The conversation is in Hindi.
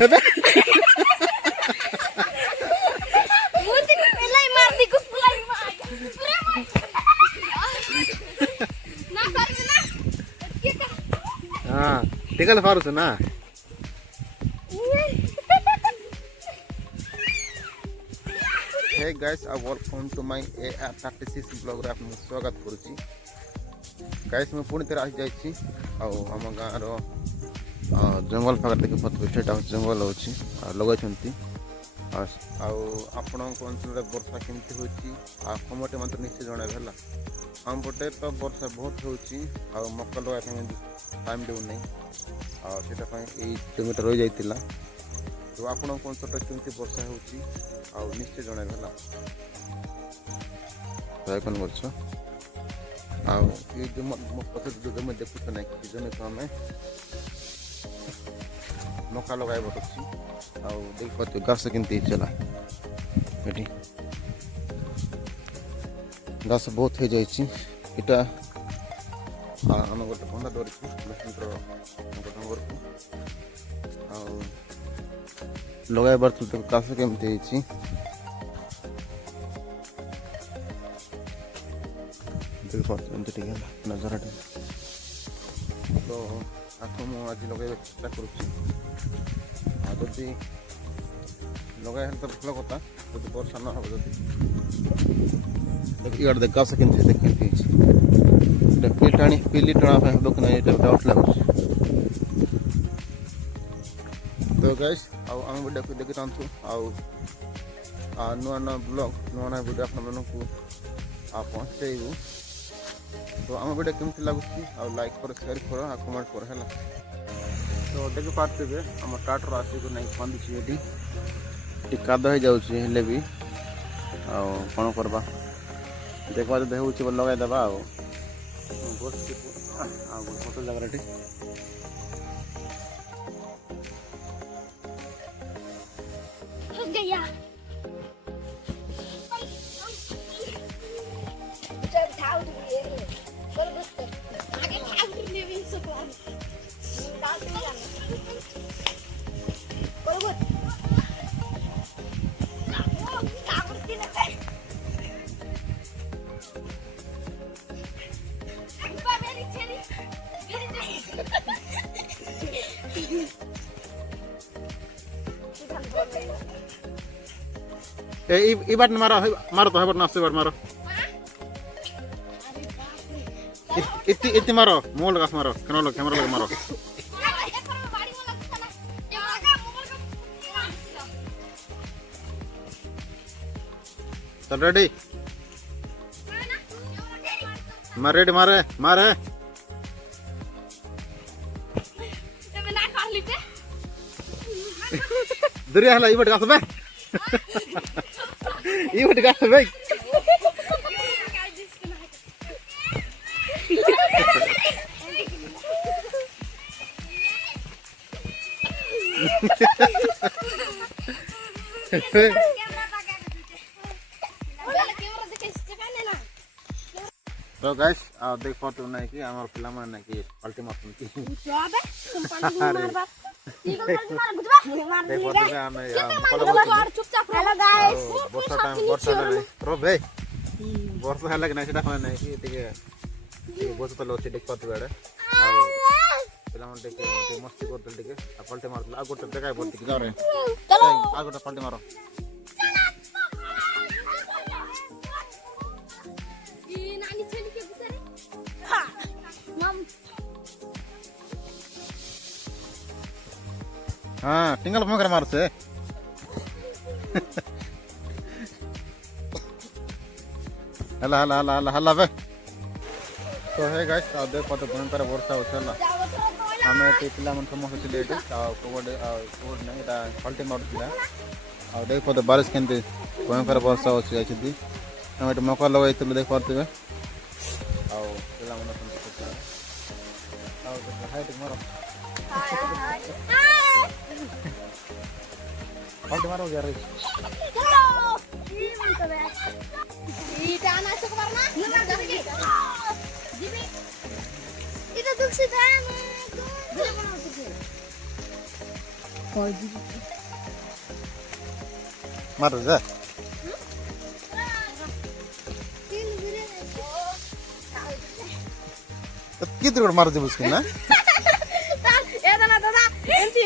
हेबे मुझे पहले ही मार दी कुछ पुलाई मार पूरे मार ना कर ना हां टिकल फारुस ना hey guys I welcome to my AR36 blog रे आपन स्वागत करूची गाइस मैं पुणी तेरा आ जाइछी आ हम गाँ रो जंगल पाकर देखि फट सेटा जंगल होची लगै छंती आपण अंचल वर्षा केमती होची कमटे मात्र निश्चय जणा भेला हम पटे तो वर्षा बहुत होची मक्का लगा टाइम देउ नहीं सेटा जमीटा रही जाइतिला तो आपण अंचल केमती वर्षा होची निश्चय जणा भेला कौन करछ जो पथे जो जमी देखुछ ना कि जमी को हमें मक्का लगाई बटुची देख पाते घास केमती चला ये घास बहुत हो जाइए इटा आम गोटे बंधा धरिଛୁ डंगर को लगाइबार तो घास केमती देख पाते नजारा तो आपको मुझे आज लगे चेष्टा करुँगी लगे तो भल कथा जब वर्षा न हो इे घास के पिली टाणा हम कि ना डाउट लगुच तो गाइस आम वीडियो को देखी था नुआ नुआ ब्लॉग नुआ नुआ वीडियो आप पहुँचेबू तो आम वीडियो केमती लगुच लाइक कर शेयर कर कमेंट कर है तो देखी पार्थे आम टाटर आसिक नहीं बांधुची ये काद हो जाए भी कौन करवा देखा जब हो लगेदेवा गोटे जगह गया ई बार मारो मारो तो ना से बार मारो इतनी मारो मोल लगा मारो कैमरा लगा मारो चल रेडी मार रेडी मारे मारे दुरिया हला इबट गास बे इबट गास बे तो गाइस देख पाते ना कि हमार पिला मन ना कि पलटी मारती वर्षा है ना कि बस तो अच्छे देख पाते पिला मस्ती करते पलटी मार गोटे देखा पड़ती गोटे पलटी मारो हाँ टिंगल मगर मार से हला हला हला हला हला बे तो है गाइस देख पाते भयंकर वर्षा होछला हमें पिला मन समस्त चले कोड नहीं पलटी मारुला देख पाते बारिश केमती भयंकर वर्षा होछि हम मका लगे देख पाते पिला मन हाइट मारो पलटी मारो यार मारू जा किती रोड मारू दे बुसकी ना